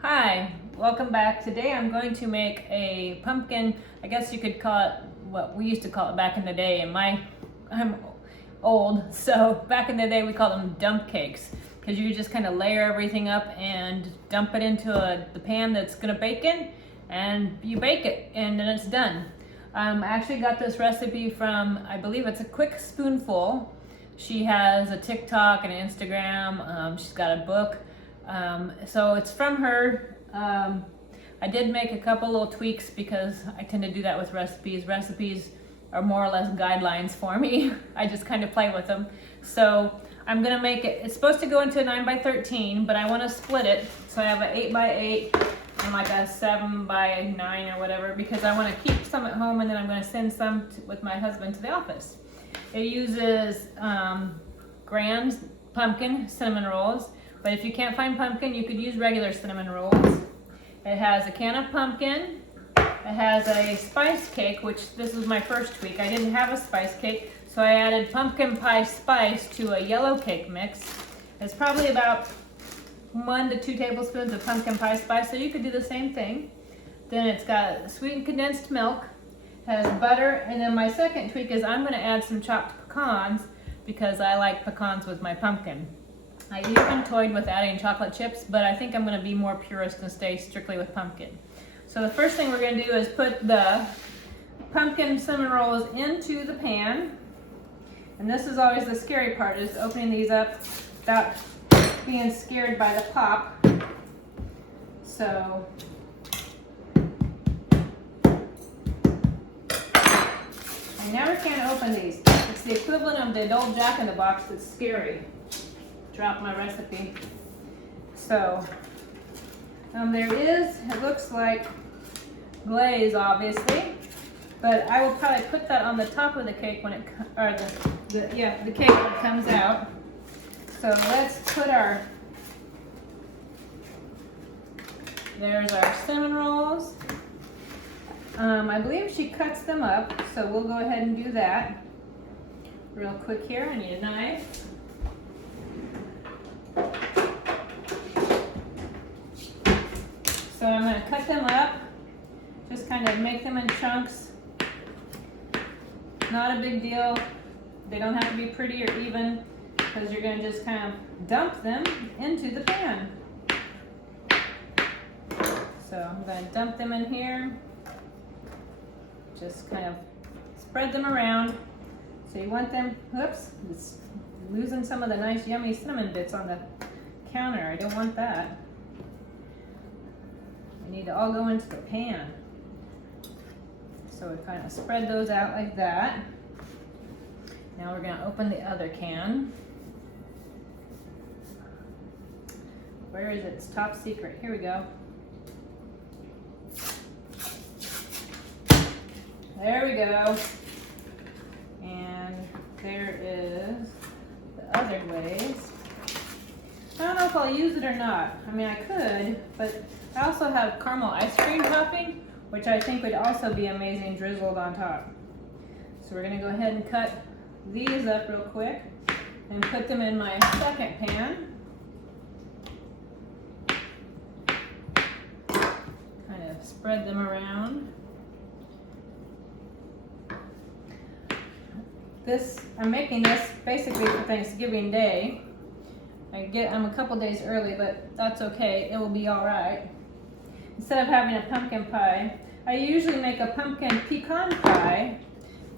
Hi, welcome back. Today I'm going to make a pumpkin, I guess you could call it what we used to call it back in the day. I'm old, so back in the day we called them dump cakes because you just kind of layer everything up and dump it into the pan that's gonna bake in, and you bake it and then it's done. I actually got this recipe from, I believe it's a Quick Spoonful. She has a TikTok and an Instagram. She's got a book. So it's from her. I did make a couple little tweaks because I tend to do that with recipes. Recipes are more or less guidelines for me. I just kind of play with them. So I'm gonna make it, it's supposed to go into a 9x13, but I wanna split it. So I have an 8x8 and like a 7x9 or whatever, because I wanna keep some at home and then I'm gonna send some with my husband to the office. It uses Grand pumpkin cinnamon rolls. But if you can't find pumpkin, you could use regular cinnamon rolls. It has a can of pumpkin. It has a spice cake, which this was my first tweak. I didn't have a spice cake, so I added pumpkin pie spice to a yellow cake mix. It's probably about 1 to 2 tablespoons of pumpkin pie spice, so you could do the same thing. Then it's got sweetened condensed milk, has butter, and then my second tweak is I'm gonna add some chopped pecans because I like pecans with my pumpkin. I even toyed with adding chocolate chips, but I think I'm gonna be more purist and stay strictly with pumpkin. So the first thing we're gonna do is put the pumpkin cinnamon rolls into the pan. And this is always the scary part, is opening these up without being scared by the pop. So I never can open these. It's the equivalent of the old Jack in the Box that's scary. Drop my recipe. So it looks like glaze, obviously, but I will probably put that on the top of the cake when the cake when it comes out. So let's put there's our cinnamon rolls. I believe she cuts them up, so we'll go ahead and do that real quick here. I need a knife. So I'm going to cut them up, just kind of make them in chunks. Not a big deal. They don't have to be pretty or even, because you're going to just kind of dump them into the pan. So I'm going to dump them in here. Just kind of spread them around. So you want them, oops, it's losing some of the nice yummy cinnamon bits on the counter. I don't want that. They need to all go into the pan. So we kind of spread those out like that. Now we're going to open the other can. Where is it? It's top secret. Here we go. There we go. And there is the other glaze. I don't know if I'll use it or not. I mean, I could, but I also have caramel ice cream topping, which I think would also be amazing drizzled on top. So we're gonna go ahead and cut these up real quick and put them in my second pan. Kind of spread them around. I'm making this basically for Thanksgiving Day. I'm a couple days early, but that's okay. It will be all right. Instead of having a pumpkin pie, I usually make a pumpkin pecan pie,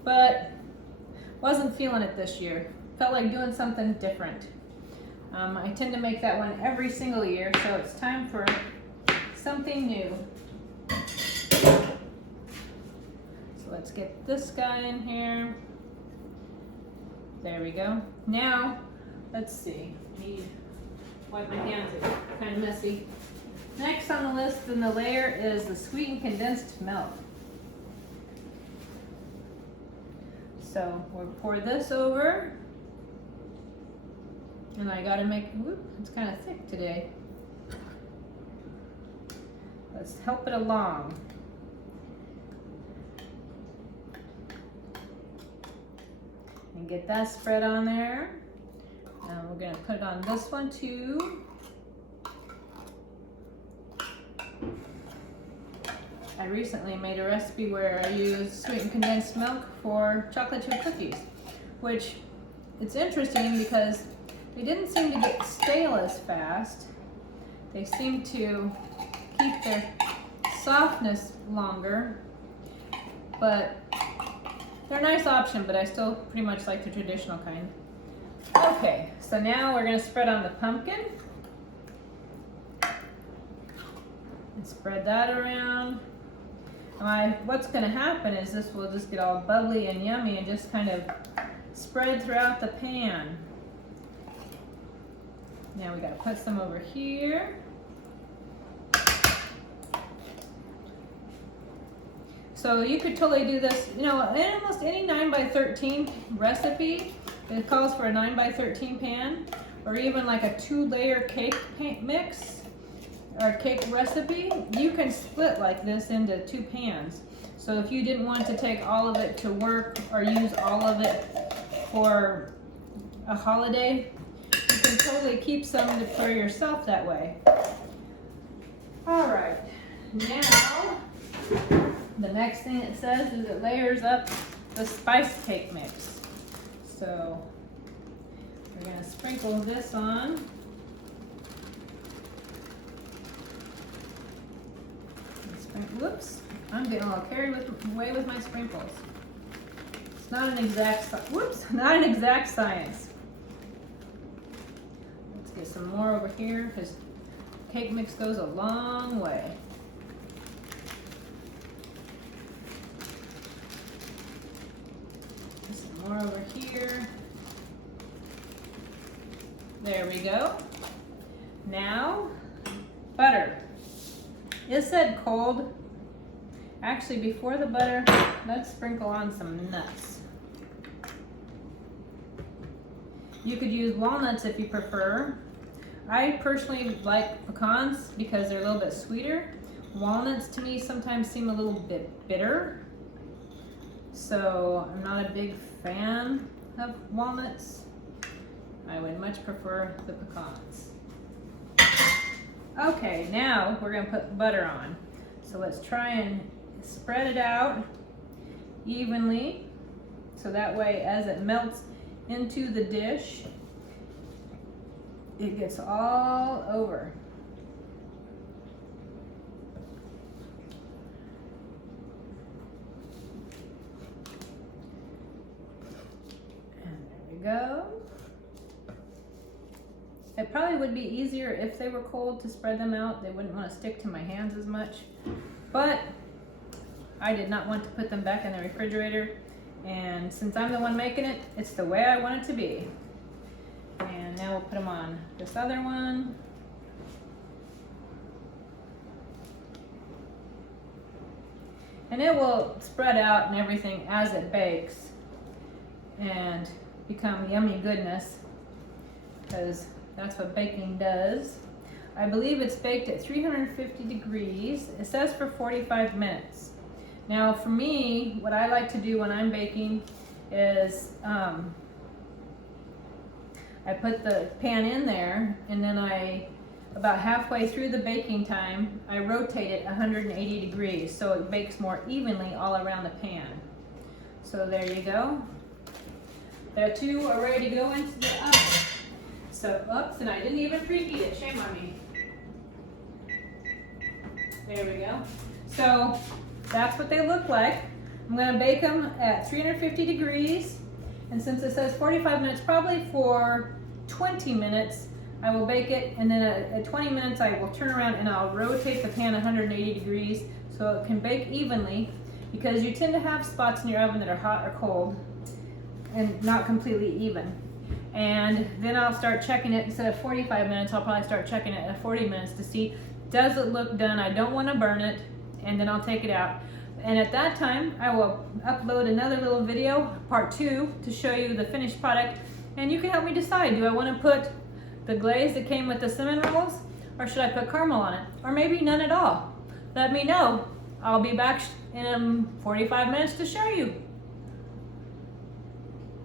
but wasn't feeling it this year. Felt like doing something different. I tend to make that one every single year, so it's time for something new. So let's get this guy in here. There we go. Now, let's see. Wipe my hands, it's kind of messy. Next on the list in the layer is the sweetened condensed milk. So we'll pour this over. And I gotta make, whoop, it's kind of thick today. Let's help it along. And get that spread on there. We're going to put it on this one too. I recently made a recipe where I used sweetened condensed milk for chocolate chip cookies, which it's interesting because they didn't seem to get stale as fast. They seem to keep their softness longer, but they're a nice option, but I still pretty much like the traditional kind. Okay, so now we're gonna spread on the pumpkin. And spread that around. What's gonna happen is this will just get all bubbly and yummy and just kind of spread throughout the pan. Now we gotta put some over here. So you could totally do this, you know, in almost any 9x13 recipe, it calls for a 9x13 pan, or even like a 2-layer cake mix or cake recipe. You can split like this into 2 pans. So if you didn't want to take all of it to work or use all of it for a holiday, you can totally keep some for yourself that way. All right, now the next thing it says is it layers up the spice cake mix. So we're gonna sprinkle this on. Whoops, I'm getting a little carried away with my sprinkles. It's not an exact, not an exact science. Let's get some more over here because cake mix goes a long way. Some more over here. There we go. Now, butter. It said cold. Actually, before the butter, let's sprinkle on some nuts. You could use walnuts if you prefer. I personally like pecans because they're a little bit sweeter. Walnuts to me sometimes seem a little bit bitter. So I'm not a big fan of walnuts. I would much prefer the pecans. Okay, now we're gonna put butter on. So let's try and spread it out evenly. So that way as it melts into the dish, it gets all over. And there we go. It probably would be easier if they were cold to spread them out. They wouldn't want to stick to my hands as much. But I did not want to put them back in the refrigerator. And since I'm the one making it, it's the way I want it to be. And now we'll put them on this other one. And it will spread out and everything as it bakes and become yummy goodness, because that's what baking does. I believe it's baked at 350 degrees. It says for 45 minutes. Now for me, what I like to do when I'm baking is I put the pan in there, and then about halfway through the baking time, I rotate it 180 degrees so it bakes more evenly all around the pan. So there you go. The two are ready to go into the oven. So, oops, and I didn't even preheat it. Shame on me. There we go. So that's what they look like. I'm going to bake them at 350 degrees. And since it says 45 minutes, probably for 20 minutes, I will bake it. And then at 20 minutes, I will turn around and I'll rotate the pan 180 degrees so it can bake evenly, because you tend to have spots in your oven that are hot or cold and not completely even. And then I'll start checking it. Instead of 45 minutes, I'll probably start checking it at 40 minutes to see, does it look done? I don't want to burn it. And then I'll take it out. And at that time, I will upload another little video, part 2, to show you the finished product. And you can help me decide, do I want to put the glaze that came with the cinnamon rolls, or should I put caramel on it? Or maybe none at all. Let me know. I'll be back in 45 minutes to show you.